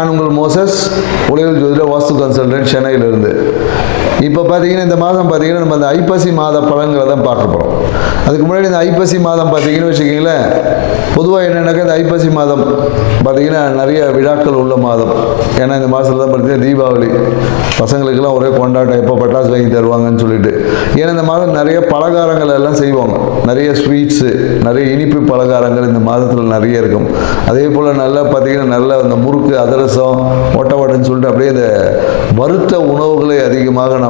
நான் உங்கள் மோசஸ் உலகில் ஜோதிட வாஸ்து கன்சல்டன்ட் சென்னையிலிருந்து. இப்போ பார்த்தீங்கன்னா இந்த மாதம் பார்த்தீங்கன்னா நம்ம அந்த ஐப்பசி மாத பழங்களை தான் பார்க்க போகிறோம் அதுக்கு முன்னாடி இந்த ஐப்பசி மாதம் பார்த்தீங்கன்னு வச்சுக்கிங்களேன் பொதுவாக என்னென்னாக்கா இந்த ஐப்பசி மாதம் பார்த்தீங்கன்னா நிறைய விழாக்கள் உள்ள மாதம். ஏன்னா இந்த மாதத்தில் தான் பார்த்தீங்கன்னா தீபாவளி பசங்களுக்கெல்லாம் ஒரே கொண்டாட்டம் எப்போ பட்டாசு வாங்கி தருவாங்கன்னு சொல்லிட்டு. ஏன்னா இந்த மாதம் நிறைய பலகாரங்கள் எல்லாம் செய்வாங்க. நிறைய ஸ்வீட்ஸு நிறைய இனிப்பு பலகாரங்கள் இந்த மாதத்தில் நிறைய இருக்கும். அதே போல் நல்லா பார்த்தீங்கன்னா நல்ல இந்த முறுக்கு அதிரசம் ஒட்டவடன்னு சொல்லிட்டு அப்படியே இந்த வறுத்த உணவுகளை அதிகமாக நம்ம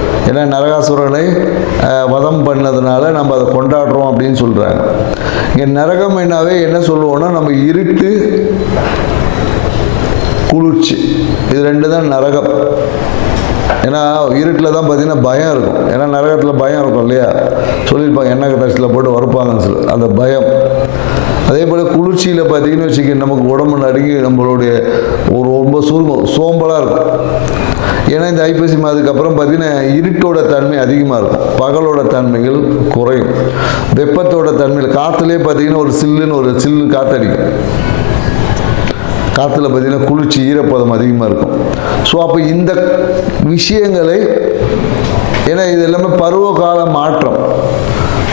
ஏன்னா நரகாசுரனை வதம் பண்ணதுனால நம்ம அதை கொண்டாடுறோம் அப்படின்னு சொல்கிறாங்க இங்கே நரகம் என்னாவே என்ன சொல்லுவோம்னா நம்ம இருட்டு குளிர்ச்சி. இது ரெண்டு தான் நரகம். ஏன்னா இருட்டில் தான் பார்த்தீங்கன்னா பயம் இருக்கும். ஏன்னா நரகத்தில் பயம் இருக்கும் இல்லையா? சொல்லியிருப்பாங்க எண்ணெய் கட்டத்தில் போட்டு வரப்பாங்கன்னு சொல்லி. அந்த பயம். அதே போல் குளிர்ச்சியில் பார்த்தீங்கன்னு வச்சுக்க நமக்கு உடம்பு நடுங்கி நம்மளுடைய ஒரு ரொம்ப சுருங்கும் சோம்பலாக இருக்கும். ஏன்னா இந்த ஐப்பசி மாதத்துக்கு அப்புறம் பார்த்தீங்கன்னா இருட்டோட தன்மை அதிகமாக இருக்கும். பகலோட தன்மைகள் குறையும். வெப்பத்தோட தன்மையில் காற்றுலேயே பார்த்தீங்கன்னா ஒரு சில்லுன்னு ஒரு சில்லு காற்றடிக்கும் காற்றுல பார்த்தீங்கன்னா குளிர்ச்சி ஈரப்பதம் அதிகமாக இருக்கும். ஸோ அப்போ இந்த விஷயங்களை ஏன்னா இது எல்லாமே பருவகால மாற்றம்.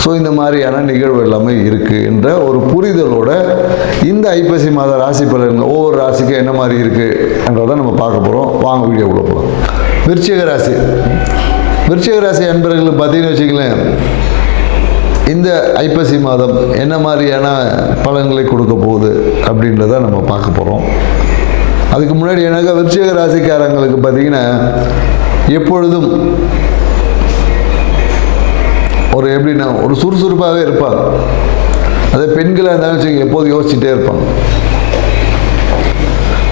ஸோ இந்த மாதிரியான நிகழ்வு எல்லாமே இருக்குது என்ற ஒரு புரிதலோட இந்த ஐப்பசி மாத ராசி பலன்கள் ஒவ்வொரு ராசிக்கும் என்ன மாதிரி இருக்குன்றதை நம்ம பார்க்க போகிறோம் வாங்க வீடியோக்குள்ள போகலாம் விருச்சிக ராசி. விருச்சிக ராசி அன்பர்களுக்கு பார்த்தீங்கன்னு வச்சுக்கலேன் இந்த ஐப்பசி மாதம் என்ன மாதிரியான பலன்களை கொடுக்க போகுது அப்படின்றத நம்ம பார்க்க போகிறோம் அதுக்கு முன்னாடி எனக்கு விருச்சிக ராசிக்காரங்களுக்கு பார்த்தீங்கன்னா எப்பொழுதும் ஒரு எப்படின்னா ஒரு சுறுசுறுப்பாகவே இருப்பாங்க. அதே பெண்களாக இருந்தாலும் வச்சுக்கோங்க எப்போதும் யோசிச்சுட்டே இருப்பாங்க.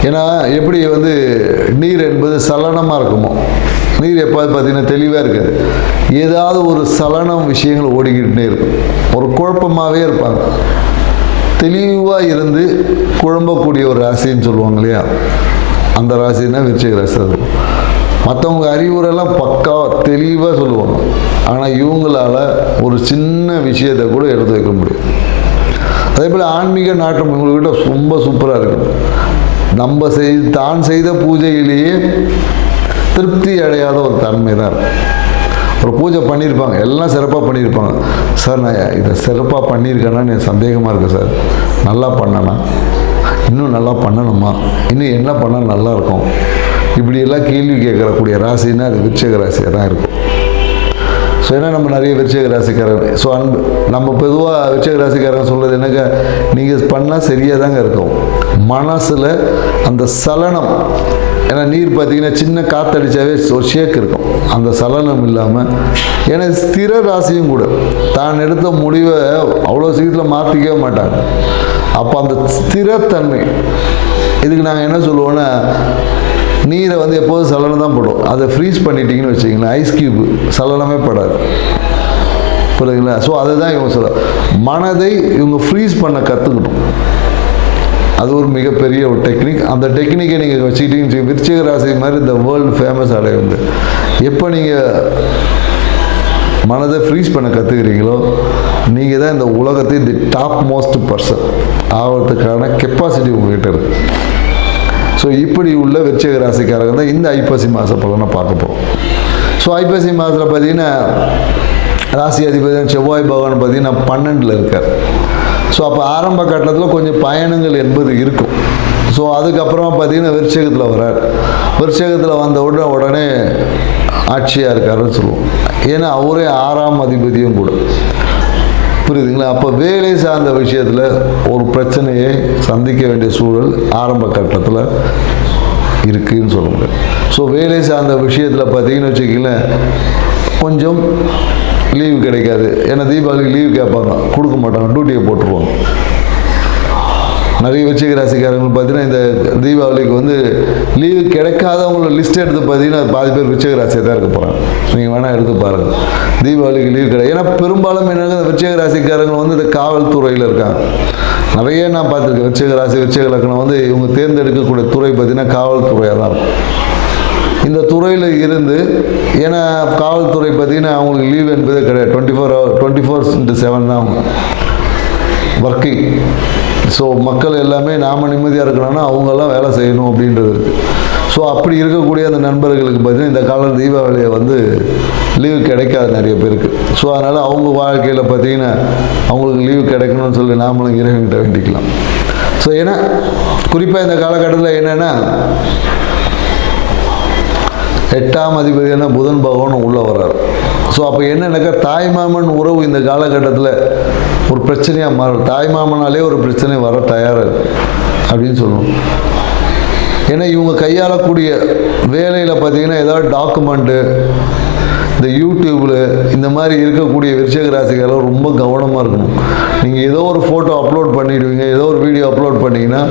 ஏன்னா எப்படி வந்து நீர் என்பது சலனமாக இருக்குமோ நீர் எப்போது பார்த்தீங்கன்னா தெளிவாக இருக்காது. ஏதாவது ஒரு சலனம் விஷயங்கள் ஓடிக்கிட்டே இருக்கும். ஒரு குழப்பமாகவே இருப்பாங்க. தெளிவாக இருந்து குழம்பக்கூடிய ஒரு ராசின்னு சொல்லுவாங்க இல்லையா? அந்த ராசின்னா விருச்சிக ராசி இருக்கும். மற்றவங்க அறிவுரைலாம் பக்கா தெளிவாக சொல்லுவாங்க. ஆனால் இவங்களால ஒரு சின்ன விஷயத்தை கூட எடுத்து வைக்க முடியும். அதே போல் ஆன்மீக நாட்டம் இவங்கக்கிட்ட ரொம்ப சூப்பராக இருக்கும். நம்ம செய் தான் செய்த பூஜையிலேயே திருப்தி அடையாத ஒரு தன்மை தான் இருக்கும். ஒரு பூஜை பண்ணியிருப்பாங்க எல்லாம் சிறப்பாக பண்ணியிருப்பாங்க. சார் நான் இதை சிறப்பாக பண்ணியிருக்கேன்னா எனக்கு சந்தேகமாக இருக்குது சார். நல்லா பண்ணனா? இன்னும் நல்லா பண்ணணுமா? இன்னும் என்ன பண்ணால் நல்லா இருக்கும்? இப்படியெல்லாம் கேள்வி கேட்கறக்கூடிய ராசின்னா அது விச்சக ராசியாக தான் இருக்கும். ஸோ ஏன்னா நம்ம நிறைய விருச்சக ராசிக்காரங்க ஸோ அன்பு நம்ம பொதுவாக விருச்சக ராசிக்காரங்க சொல்கிறது என்னங்க? நீங்கள் பண்ணால் சரியாக தாங்க இருக்கும். மனசில் அந்த சலனம் ஏன்னா நீர் பார்த்தீங்கன்னா சின்ன காத்தடிச்சாவே ஒரு ஷேக் இருக்கும். அந்த சலனம் இல்லாமல் ஏன்னா ஸ்திர ராசியும் கூட தான் எடுத்த முடிவை அவ்வளோ சீக்கிரத்தில் மாற்றிக்கவே மாட்டாங்க. அப்போ அந்த ஸ்திரத்தன்மை இதுக்கு நாங்கள் என்ன சொல்லுவோன்னா நீரை வந்து எப்போதும் சலனம் தான் படும். அதை ஃப்ரீஸ் பண்ணிட்டீங்கன்னு வச்சிங்களேன் ஐஸ் கியூப் சலனமே படாது. புரியுதுங்களா? ஸோ அதுதான் இவங்க சொல்ல மனதை இவங்க ஃப்ரீஸ் பண்ண கற்றுக்கணும் அது ஒரு மிகப்பெரிய ஒரு டெக்னிக் அந்த டெக்னிக்கை நீங்கள் வச்சுக்கிட்டீங்கன்னு விருச்சிக ராசி மாதிரி இந்த வேர்ல்டு ஃபேமஸ் அடைய வந்து. எப்போ நீங்கள் மனதை ஃப்ரீஸ் பண்ண கற்றுக்கிறீங்களோ நீங்கள் தான் இந்த உலகத்தை தி டாப் மோஸ்ட் பர்சன் ஆகிறதுக்கான கெப்பாசிட்டி உங்கள்கிட்ட இருக்குது ஸோ இப்படி உள்ள விருச்சிக ராசிக்காரங்க தான் இந்த ஐப்பசி மாத பலனை பார்க்க போகிறோம் ஸோ ஐப்பசி மாதத்தில் பார்த்தீங்கன்னா ராசி அதிபதி செவ்வாய் பகவான் பார்த்தீங்கன்னா பன்னெண்டில் இருக்கார். ஸோ அப்போ ஆரம்ப கட்டத்தில் கொஞ்சம் பயணங்கள் என்பது இருக்கும். ஸோ அதுக்கப்புறமா பார்த்தீங்கன்னா விருச்சகத்தில் வரார் விருச்சகத்தில் வந்த உடனே உடனே ஆட்சியாக இருக்காருன்னு சொல்லுவோம். ஏன்னா அவரே ஆறாம் அதிபதியும் கூட. புரியுதுங்களா? அப்போ வேலை சார்ந்த விஷயத்தில் ஒரு பிரச்சனையை சந்திக்க வேண்டிய சூழல் ஆரம்ப கட்டத்தில் இருக்குன்னு சொல்ல முடியும் ஸோ வேலை சார்ந்த விஷயத்தில் பார்த்தீங்கன்னு வச்சுக்கிங்களேன் கொஞ்சம் லீவு கிடைக்காது. ஏன்னா தீபாவளிக்கு லீவு கேட்பாங்க கொடுக்க மாட்டாங்க. டியூட்டியை போட்டுருவாங்க. நிறைய விச்சிக ராசிக்காரங்க பார்த்தீங்கன்னா இந்த தீபாவளிக்கு வந்து லீவு கிடைக்காதவங்களோட லிஸ்ட் எடுத்து பார்த்தீங்கன்னா பாதி பேர் விச்சிக ராசியாக தான் இருக்க போகிறாங்க நீங்கள் வேணால் எடுத்து பாருங்கள் தீபாவளிக்கு லீவு கிடையாது ஏன்னா பெரும்பாலும் என்னங்க இந்த ராசிக்காரங்க வந்து இந்த காவல்துறையில் இருக்காங்க. நிறைய நான் பார்த்துருக்கேன் விச்சிக ராசி விச்சிக லக்னம் வந்து இவங்க தேர்ந்தெடுக்கக்கூடிய துறை பார்த்தீங்கன்னா காவல்துறையாக தான் இருக்கும். இந்த துறையில் இருந்து ஏன்னா காவல்துறை பார்த்தீங்கன்னா அவங்களுக்கு லீவ் என்பதே கிடையாது. Twenty four hour twenty four into seven தான். அவங்க ஒர்க்கிங் ஸோ மக்கள் எல்லாமே நாம் நிம்மதியாக இருக்கணும்னா அவங்கெல்லாம் வேலை செய்யணும் அப்படின்றது. இருக்குது ஸோ அப்படி இருக்கக்கூடிய அந்த நண்பர்களுக்கு பார்த்தீங்கன்னா இந்த கால தீபாவளியை வந்து லீவு கிடைக்காது நிறைய பேருக்கு. ஸோ அதனால் அவங்க வாழ்க்கையில் பார்த்தீங்கன்னா அவங்களுக்கு லீவு கிடைக்கணும்னு சொல்லி நாமளும் இறைவன்கிட்ட வேண்டிக்கலாம். ஸோ ஏன்னா குறிப்பாக இந்த காலகட்டத்தில் என்னென்னா எட்டாம் அதிபதியான புதன் பகவான் உள்ளே வர்றார். ஸோ அப்போ என்னென்னாக்கா தாய்மாமன் உறவு இந்த காலகட்டத்தில் ஒரு பிரச்சனையாக மாறும் தாய்மாமனாலே ஒரு பிரச்சனை வர தயாராக இருக்கு அப்படின்னு சொல்லணும் ஏன்னா இவங்க கையாளக்கூடிய வேலையில் பார்த்தீங்கன்னா ஏதாவது டாக்குமெண்ட்டு இந்த யூடியூப்பில் இந்த மாதிரி இருக்கக்கூடிய விருச்சக ராசிக்காரெல்லாம் ரொம்ப கவனமாக இருக்கணும். நீங்கள் ஏதோ ஒரு ஃபோட்டோ அப்லோட் பண்ணிடுவீங்க ஏதோ ஒரு வீடியோ அப்லோட் பண்ணிங்கன்னா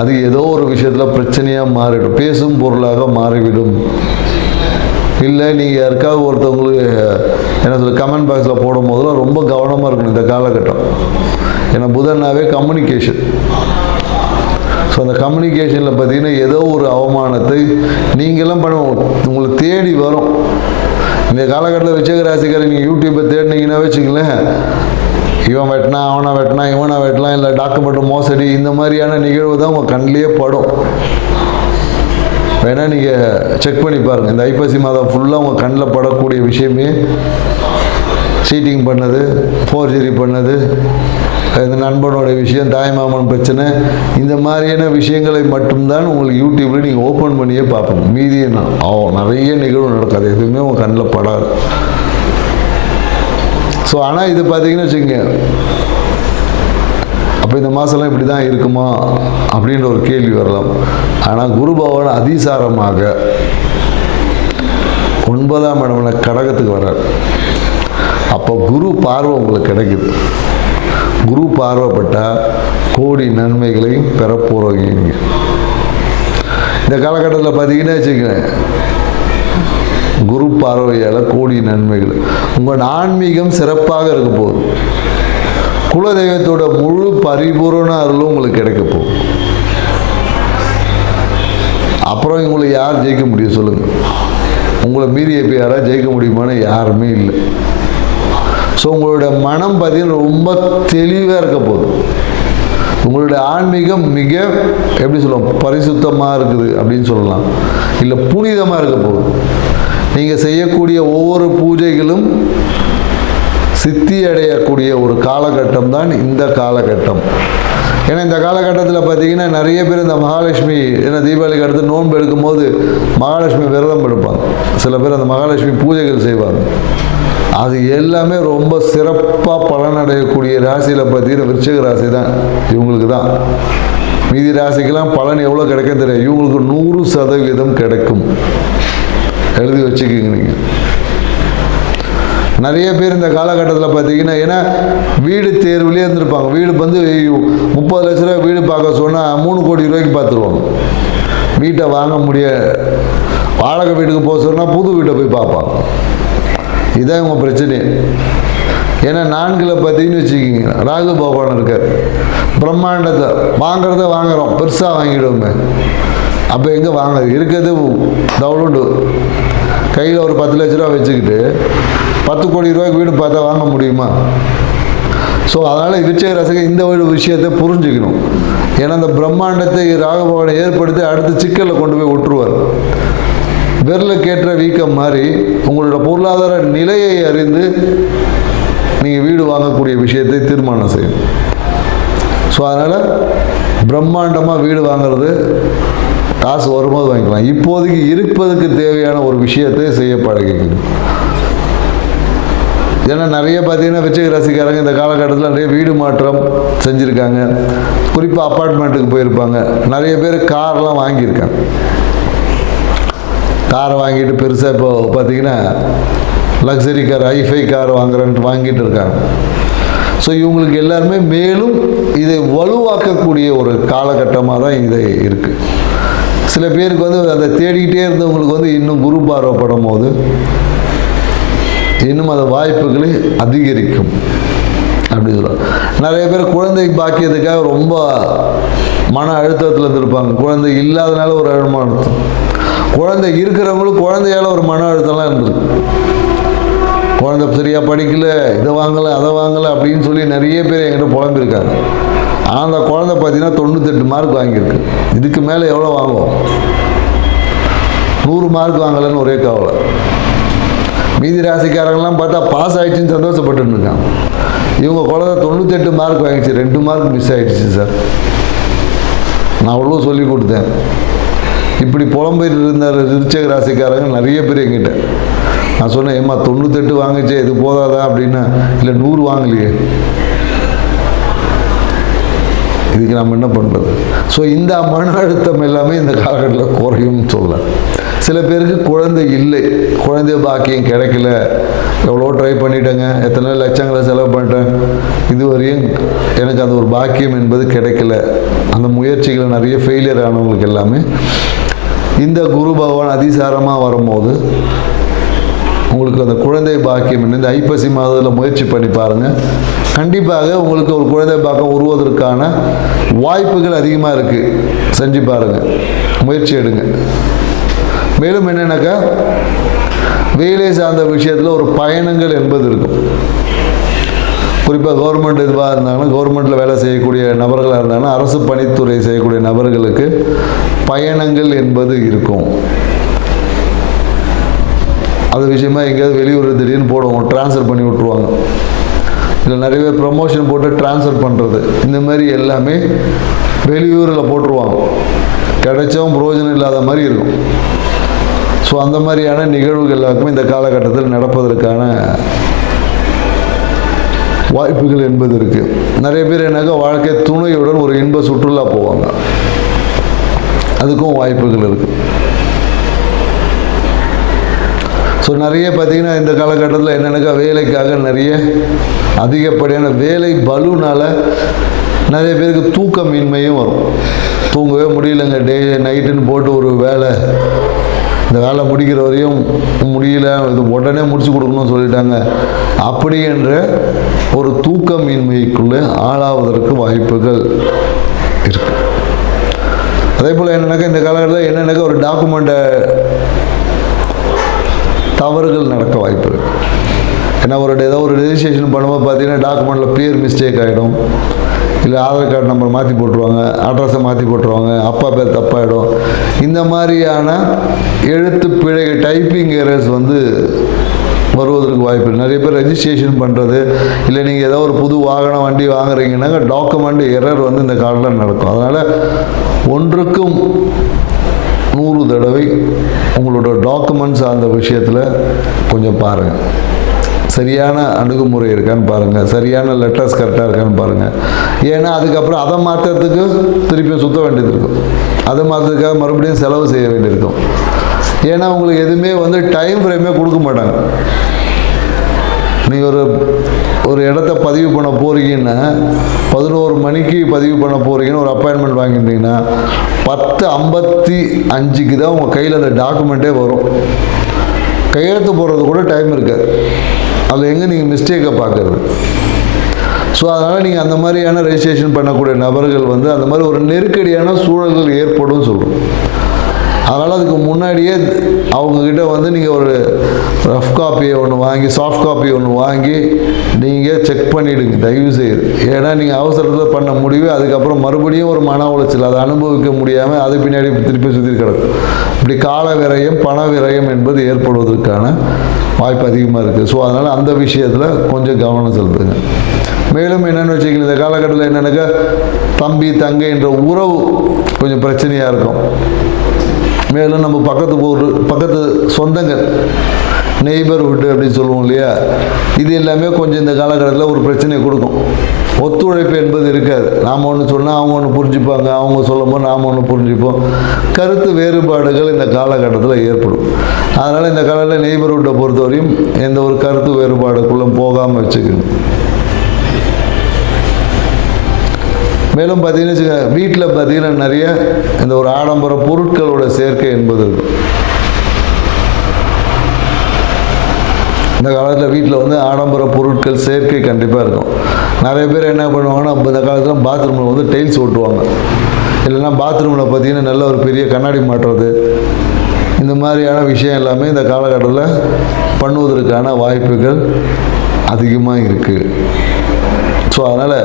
அது ஏதோ ஒரு விஷயத்தில் பிரச்சனையாக மாறிடும். பேசும் பொருளாக மாறிவிடும். இல்லை நீங்கள் யாருக்காவது ஒருத்தவங்களுக்கு என்ன சொல்ல கமெண்ட் பாக்ஸில் போடும் போதெல்லாம் ரொம்ப கவனமாக இருக்கணும் இந்த காலகட்டம். ஏன்னா புதன்னாவே கம்யூனிகேஷன் ஸோ அந்த கம்யூனிகேஷனில் பார்த்தீங்கன்னா ஏதோ ஒரு அவமானத்தை நீங்களாம் பண்ண உங்களுக்கு தேடி வரும். இந்த காலகட்டத்தில் விச்சக ராசிக்காரர் நீங்கள் யூடியூப்பை தேடினீங்கன்னா வச்சுங்களேன் இவன் வெட்டினா அவனை வெட்டினா இவனை வெட்டலாம் இல்லை டாக்குமெண்ட் மோசடி இந்த மாதிரியான நிகழ்வு தான் உங்கள் கண்ணிலேயே படும். வேணால் நீங்கள் செக் பண்ணி பாருங்கள் இந்த ஐப்பசி மாதம் ஃபுல்லாக உங்கள் கண்ணில் படக்கூடிய விஷயமே சீட்டிங் பண்ணது ஃபோர்ஜரி பண்ணது இந்த நண்பனோட விஷயம் தாய்மாமன் பிரச்சனை இந்த மாதிரியான விஷயங்களை மட்டும்தான் உங்களுக்கு யூடியூப்பில் நீங்கள் ஓப்பன் பண்ணியே பார்ப்போம் மீதி என்ன- நிறைய நிகழ்வு நடக்காது. எதுவுமே உங்கள் கண்ணில் படாது. ஸோ ஆனால் இது பார்த்தீங்கன்னு வச்சுக்கோங்க அப்போ இந்த மாதம்லாம் இப்படி தான் இருக்குமா அப்படின்ற ஒரு கேள்வி வரலாம். ஆனால் குரு பகவான் அதிசாரமாக ஒன்பதாம் இடம்ல கடகத்துக்கு வர்றார். அப்போ குரு பார்வை உங்களுக்கு கிடைக்குது. குரு பார்வைப்பட்டால் கோடி நன்மைகளையும் பெற போகிறீங்க இந்த காலகட்டத்தில் பார்த்தீங்கன்னா வச்சுக்கோங்க குரு பார்வையால் கோடி நன்மைகள். உங்கள் ஆன்மீகம் சிறப்பாக இருக்க போகுது. குலதெய்வத்தோட முழு பரிபூரண அருளும் உங்களுக்கு கிடைக்க போகுது. அப்புறம் உங்களை யார் ஜெயிக்க முடியும் சொல்லுங்கள் உங்களை மீறி எப்போ யாராவது ஜெயிக்க முடியுமான்னு யாருமே இல்லை. ஸோ உங்களோட மனம் பார்த்தீங்கன்னா ரொம்ப தெளிவாக இருக்க போகுது. உங்களுடைய ஆன்மீகம் மிக எப்படி சொல்லுவோம் பரிசுத்தமாக இருக்குது அப்படின்னு சொல்லலாம். இல்லை புனிதமாக இருக்க போகுது. நீங்கள் செய்யக்கூடிய ஒவ்வொரு பூஜைகளும் சித்தி அடையக்கூடிய ஒரு காலகட்டம் தான் இந்த காலகட்டம். ஏன்னா இந்த காலகட்டத்தில் பார்த்தீங்கன்னா நிறைய பேர் இந்த மகாலட்சுமி ஏன்னா தீபாவளிக்கு அடுத்து நோன்பு எடுக்கும்போது மகாலட்சுமி விரதம் எடுப்பாங்க. சில பேர் அந்த மகாலட்சுமி பூஜைகள் செய்வாங்க. அது எல்லாமே ரொம்ப சிறப்பாக பலனடையக்கூடிய ராசியில் பார்த்தீங்கன்னா விருச்சக ராசி தான். இவங்களுக்கு தான். மீதி ராசிக்கெல்லாம் பலன் எவ்வளோ கிடைக்கும் தெரியும் இவங்களுக்கு நூறு சதவீதம் கிடைக்கும். எழுதி வச்சுக்கோங்க நீங்கள் நிறைய பேர் இந்த காலகட்டத்தில் பார்த்தீங்கன்னா ஏன்னா வீடு தேர்வுலேயே இருந்திருப்பாங்க. வீடு வந்து முப்பது லட்ச ரூபா வீடு பார்க்க சொன்னால் மூணு கோடி ரூபாய்க்கு பார்த்துருவாங்க வீட்டை வாங்க முடிய வாடகை வீட்டுக்கு போக சொன்னால் புது வீட்டை போய் பார்ப்பாங்க. இதுதான் இவங்க பிரச்சனை ஏன்னா நான்கில் பார்த்தீங்கன்னு வச்சுக்கிங்க ராகு பகவான் இருக்கார். பிரம்மாண்டத்தை வாங்குறத வாங்குகிறோம் பெருசாக வாங்கிடுவோமே. அப்போ எங்கே வாங்குறது இருக்கிறது டவுன்லோடு கையில் ஒரு பத்து லட்ச ரூபா வச்சுக்கிட்டு பத்து கோடி ரூபாய்க்கு வீடு பார்த்தா வாங்க முடியுமா? ஸோ அதனால் விருச்சக ரசிகர் இந்த ஒரு விஷயத்தை புரிஞ்சுக்கணும். ஏன்னா அந்த பிரம்மாண்டத்தை ராகபவனை ஏற்படுத்தி அடுத்து சிக்கலில் கொண்டு போய் விட்டுருவார் விரலுக்கேற்ற வீக்கம் மாதிரி உங்களோட பொருளாதார நிலையை அறிந்து நீங்கள் வீடு வாங்கக்கூடிய விஷயத்தை தீர்மானம் செய்யும் ஸோ அதனால் பிரம்மாண்டமாக வீடு வாங்குறது காசு வரும்போது வாங்கிக்கலாம். இப்போதைக்கு இருப்பதுக்கு தேவையான ஒரு விஷயத்தை செய்ய பழகிக்கணும். ஏன்னா நிறைய பார்த்தீங்கன்னா விச்சய ராசிக்காரங்க இந்த காலகட்டத்தில் நிறைய வீடு மாற்றம் செஞ்சுருக்காங்க. குறிப்பாக அப்பார்ட்மெண்ட்டுக்கு போயிருப்பாங்க. நிறைய பேர் கார்லாம் வாங்கியிருக்காங்க. கார் வாங்கிட்டு பெருசாக இப்போ பார்த்தீங்கன்னா லக்ஸரி கார் ஐஃபை கார் வாங்குறேன்ட்டு வாங்கிட்டு இருக்காங்க. ஸோ இவங்களுக்கு எல்லாருமே மேலும் இதை வலுவாக்கக்கூடிய ஒரு காலகட்டமாக தான் இது இருக்குது சில பேருக்கு வந்து அதை தேடிக்கிட்டே இருந்தவங்களுக்கு வந்து இன்னும் குரு பார்வைப்படும் போது இன்னும் அந்த வாய்ப்புகளை அதிகரிக்கும். அப்படி சொல்லுவாங்க நிறைய பேர் குழந்தை பாக்கியத்துக்காக ரொம்ப மன அழுத்தத்தில் இருந்திருப்பாங்க. குழந்தை இல்லாதனால ஒரு மன அழுத்தம் குழந்தை இருக்கிறவங்களும் குழந்தையால ஒரு மன அழுத்தம்லாம் இருந்திருக்கு. குழந்தை சரியாக படிக்கல இதை வாங்கலை அதை வாங்கலை அப்படின்னு சொல்லி நிறைய பேர் என்கிட்ட புலம்பிருக்காங்க ஆனால் அந்த குழந்தை பார்த்தீங்கன்னா தொண்ணூத்தெட்டு மார்க் வாங்கியிருக்கு. இதுக்கு மேலே எவ்வளோ வாங்குவோம்? நூறு மார்க் வாங்கலைன்னு ஒரே கவலை. மீதி ராசிக்காரங்களாம் பார்த்தா பாஸ் ஆகிடுச்சின்னு சந்தோஷப்பட்டு இருக்கான் இவங்க குழந்தை தொண்ணூத்தெட்டு மார்க் வாங்கிச்சு ரெண்டு மார்க் மிஸ் ஆகிடுச்சு சார் நான் அவ்வளோ சொல்லி கொடுத்தேன். இப்படி புலம்பெயர் இருந்த ரிச்சக ராசிக்காரங்க நிறைய பேர் எங்கிட்ட நான் சொன்னேன் ஏம்மா தொண்ணூத்தெட்டு வாங்கிச்சே இது போதாதா? அப்படின்னா இல்லை நூறு வாங்கலையே. இதுக்கு நம்ம என்ன பண்ணுறது ஸோ இந்த மன அழுத்தம் எல்லாமே இந்த காலகட்டத்தில் குறையும்னு சொல்லலாம். சில பேருக்கு குழந்தை இல்லை. குழந்தை பாக்கியம் கிடைக்கல. எவ்வளோ ட்ரை பண்ணிட்டேங்க. எத்தனை லட்சங்களை செலவு பண்ணிட்டேன். இதுவரையும் எனக்கு அந்த ஒரு பாக்கியம் என்பது கிடைக்கல. அந்த முயற்சிகள் நிறைய ஃபெயிலியர் ஆனவங்களுக்கு எல்லாமே. இந்த குரு பகவான் அதிசாரமாக வரும்போது உங்களுக்கு அந்த குழந்தை பாக்கியம் என்ன இந்த ஐப்பசி மாதத்தில் முயற்சி பண்ணி பாருங்கள் கண்டிப்பாக உங்களுக்கு ஒரு குழந்தை பாக்கம் உருவதற்கான வாய்ப்புகள் அதிகமாக இருக்குது செஞ்சு பாருங்கள் முயற்சி எடுங்க. மேலும் என்னென்னாக்கா வேலை சார்ந்த விஷயத்தில் ஒரு பயணங்கள் என்பது இருக்கும். குறிப்பாக கவர்மெண்ட் இதுவாக இருந்தாங்கன்னா கவர்மெண்ட்டில் வேலை செய்யக்கூடிய நபர்களாக இருந்தாங்கன்னா அரசு பணித்துறை செய்யக்கூடிய நபர்களுக்கு பயணங்கள் என்பது இருக்கும். அது விஷயமா எங்கேயாவது வெளியூர் திடீர்னு போடுவோம் ட்ரான்ஸ்ஃபர் பண்ணி விட்ருவாங்க இல்லை நிறைய பேர் ப்ரமோஷன் போட்டு ட்ரான்ஸ்ஃபர் பண்ணுறது இந்த மாதிரி எல்லாமே வெளியூரில் போட்டுருவாங்க. கிடைச்சவும் பிரயோஜனம் இல்லாத மாதிரி இருக்கும். ஸோ அந்த மாதிரியான நிகழ்வுகள் எல்லாருக்குமே இந்த காலகட்டத்தில் நடப்பதற்கான வாய்ப்புகள் என்பது இருக்குது நிறைய பேர் என்னக்கா வாழ்க்கை துணையுடன் ஒரு இன்ப சுற்றுலா போவாங்க. அதுக்கும் வாய்ப்புகள் இருக்குது ஸோ நிறைய பார்த்தீங்கன்னா இந்த காலகட்டத்தில் என்னென்னக்கா வேலைக்காக நிறைய அதிகப்படியான வேலை பலுனால் நிறைய பேருக்கு தூக்கமின்மையும் வரும். தூங்கவே முடியலங்க டே நைட்டுன்னு போட்டு ஒரு வேலை. இந்த வேலை முடிக்கிற வரையும் முடியல இது உடனே முடிச்சு கொடுக்கணும்னு சொல்லிட்டாங்க. அப்படி என்ற ஒரு தூக்கமின்மைக்குள்ளே ஆளாவதற்கு வாய்ப்புகள் இருக்கு. அதே போல் என்னென்னாக்கா இந்த காலகட்டத்தில் என்னென்னாக்கா ஒரு டாக்குமெண்ட்டை தவறுகள் நடக்க வாய்ப்பு இருக்கு. ஏன்னா ஒரு ஏதோ ஒரு ரெஜிஸ்ட்ரேஷன் பண்ணும்போது பார்த்தீங்கன்னா டாக்குமெண்ட்டில் பேர் மிஸ்டேக் ஆகிடும் இல்லை ஆதார் கார்டு நம்பர் மாற்றி போட்டுருவாங்க அட்ரஸை மாற்றி போட்டுருவாங்க அப்பா பேர் தப்பாயிடும். இந்த மாதிரியான எழுத்து பிழை டைப்பிங் எரர்ஸ் வந்து வருவதற்கு வாய்ப்பு நிறைய பேர் ரெஜிஸ்ட்ரேஷன் பண்ணுறது இல்லை நீங்கள் ஏதோ ஒரு புது வாகனம் வண்டி வாங்குறீங்கன்னாக்க டாக்குமெண்ட் எரர் வந்து இந்த காலத்தில் நடக்கும். அதனால் ஒன்றுக்கும் நூறு தடவை உங்களோட டாக்குமெண்ட்ஸ் அந்த விஷயத்தில் கொஞ்சம் பாருங்கள் சரியான அணுகுமுறை இருக்கான்னு பாருங்கள் சரியான லெட்டர்ஸ் கரெக்டாக இருக்கான்னு பாருங்கள் ஏன்னா அதுக்கப்புறம் அதை மாற்றுறதுக்கு திருப்பியும் சுத்த வேண்டியது இருக்கும். அதை மாற்றுறதுக்காக மறுபடியும் செலவு செய்ய வேண்டியிருக்கும் ஏன்னா உங்களுக்கு எதுவுமே வந்து டைம் ஃப்ரேமே கொடுக்க மாட்டாங்க. நீங்கள் ஒரு ஒரு இடத்த பதிவு பண்ண போகிறீங்கன்னா பதினோரு மணிக்கு பதிவு பண்ண போகிறீங்கன்னு ஒரு அப்பாயின்மெண்ட் வாங்கியிருந்தீங்கன்னா பத்து ஐம்பத்தி அஞ்சுக்கு தான் உங்கள் கையில் அந்த டாக்குமெண்ட்டே வரும். கையெழுத்து போடுறது கூட டைம் இருக்காது. அதில் எங்கே நீங்கள் மிஸ்டேக்கை பார்க்குறது. ஸோ அதனால் நீங்கள் அந்த மாதிரியான ரெஜிஸ்ட்ரேஷன் பண்ணக்கூடிய நபர்கள் வந்து அந்த மாதிரி ஒரு நெருக்கடியான சூழல்கள் ஏற்படும் சொல்கிறோம் அதனால் அதுக்கு முன்னாடியே அவங்கக்கிட்ட வந்து நீங்கள் ஒரு ரஃப் காப்பியை ஒன்று வாங்கி சாஃப்ட் காப்பி ஒன்று வாங்கி நீங்கள் செக் பண்ணிவிடுங்க தயவு செய்து. ஏன்னா நீங்கள் அவசரத்தில் பண்ண முடிவு அதுக்கப்புறம் மறுபடியும் ஒரு மன உளைச்சல் அதை அனுபவிக்க முடியாமல் அது பின்னாடி திருப்பி சுற்றி கிடக்கும். இப்படி கால விரயம் பண விரயம் என்பது ஏற்படுவதற்கான வாய்ப்பு அதிகமாக இருக்குது ஸோ அதனால் அந்த விஷயத்தில் கொஞ்சம் கவனம் செலுத்துங்க. மேலும் என்னென்னு வச்சுக்கிங்க இந்த காலகட்டத்தில் என்னென்னாக்கா தம்பி தங்கை என்ற உறவு கொஞ்சம் பிரச்சனையாக இருக்கும். மேலும் நம்ம பக்கத்து ஊர் பக்கத்து சொந்தங்கள் நெய்பர்ஹுட் அப்படின்னு சொல்லுவோம் இல்லையா? இது எல்லாமே கொஞ்சம் இந்த காலகட்டத்தில் ஒரு பிரச்சனையை கொடுக்கும். ஒத்துழைப்பு என்பது இருக்காது. நாம் ஒன்று சொன்னால் அவங்க ஒன்று புரிஞ்சுப்பாங்க. அவங்க சொல்லும்போது நாம் ஒன்று புரிஞ்சுப்போம். கருத்து வேறுபாடுகள் இந்த காலகட்டத்தில் ஏற்படும். அதனால் இந்த காலத்தில் நெய்பர்ஹுட்டை பொறுத்தவரையும் எந்த ஒரு கருத்து வேறுபாடுக்குள்ளே போகாமல் வச்சுக்கணும். மேலும் பார்த்தீங்கன்னா வீட்டில் பார்த்தீங்கன்னா நிறைய இந்த ஒரு ஆடம்பர பொருட்களோட சேர்க்கை என்பது இருக்கும் இந்த காலத்தில் வீட்டில் வந்து ஆடம்பர பொருட்கள் சேர்க்கை கண்டிப்பாக இருக்கும். நிறைய பேர் என்ன பண்ணுவாங்கன்னா இந்த காலத்தில் பாத்ரூமில் வந்து டைல்ஸ் ஓட்டுவாங்க. இல்லைன்னா பாத்ரூமில் பார்த்தீங்கன்னா நல்ல ஒரு பெரிய கண்ணாடி மாட்டுறது. இந்த மாதிரியான விஷயம் எல்லாமே இந்த காலகட்டத்தில் பண்ணுவதற்கான வாய்ப்புகள் அதிகமாக இருக்குது ஸோ அதனால்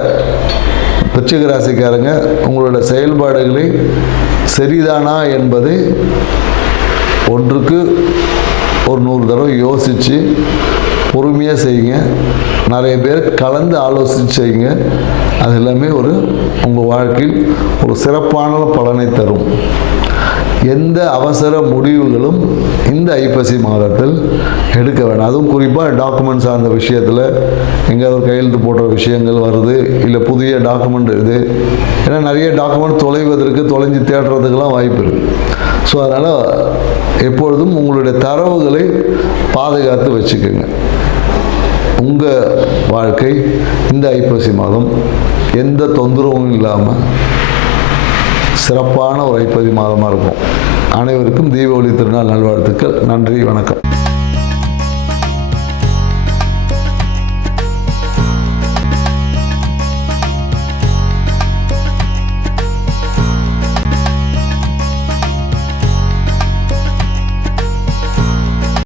விருச்சிக ராசிக்காரங்க உங்களோட செயல்பாடுகளை சரிதானா என்பதை ஒன்றுக்கு ஒரு நூறு தடவை யோசித்து பொறுமையாக செய்யுங்க. நிறைய பேர் கலந்து ஆலோசித்து செய்யுங்க. அது எல்லாமே ஒரு உங்கள் வாழ்க்கையில் ஒரு சிறப்பான பலனை தரும். எந்த அவசர முடிவுகளும் இந்த ஐப்பசி மாதத்தில் எடுக்க வேண்டாம் அதுவும் குறிப்பாக டாக்குமெண்ட் சார்ந்த விஷயத்தில் எங்கேயாவது ஒரு கையெழுத்து போடுற விஷயங்கள் வருது இல்லை புதிய டாக்குமெண்ட் இது. ஏன்னா நிறைய டாக்குமெண்ட் தொலைவதற்கு தொலைஞ்சு தேடுறதுக்கெல்லாம் வாய்ப்பு இருக்குது ஸோ அதனால் எப்பொழுதும் உங்களுடைய தரவுகளை பாதுகாத்து வச்சுக்கோங்க. உங்கள் வாழ்க்கை இந்த ஐப்பசி மாதம் எந்த தொந்தரவும் இல்லாமல் சிறப்பான ஒரு ஐப்பதி மாதமாக இருக்கும். அனைவருக்கும் தீபாவளி திருநாள் நல்வாழ்த்துக்கள். நன்றி வணக்கம்.